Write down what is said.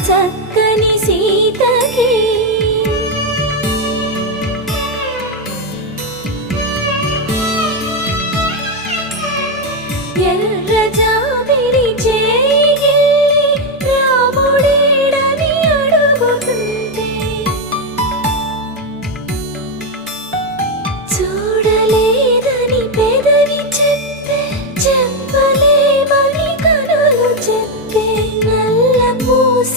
చక్కని సీతకి ఎర్ర జాబిలి చేయి రాముడేడని అడుగుతుంటే చూడలేదని పెదవి చెప్పే చెప్పలేమని కనులు చెప్పే నల్ల పూస